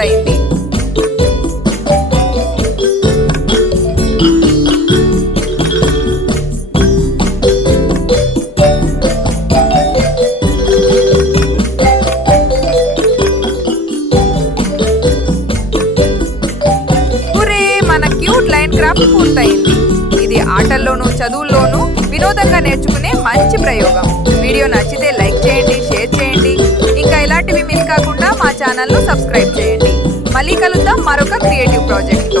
పూర్తయింది. మన cute line craft పూర్తయింది. ఇది ఆటల్లోనూ చదువుల్లోనూ వినోదంగా నేర్చుకునే మంచి ప్రయోగం. వీడియో నచ్చితే లైక్ చేయండి, షేర్ చేయండి. ఇంకా ఇలాంటివి మిస్ కాకుండా మా ఛానల్ను సబ్స్క్రైబ్ చేయండి. మళ్ళీ కలుద్దాం మరొక క్రియేటివ్ ప్రాజెక్ట్తో.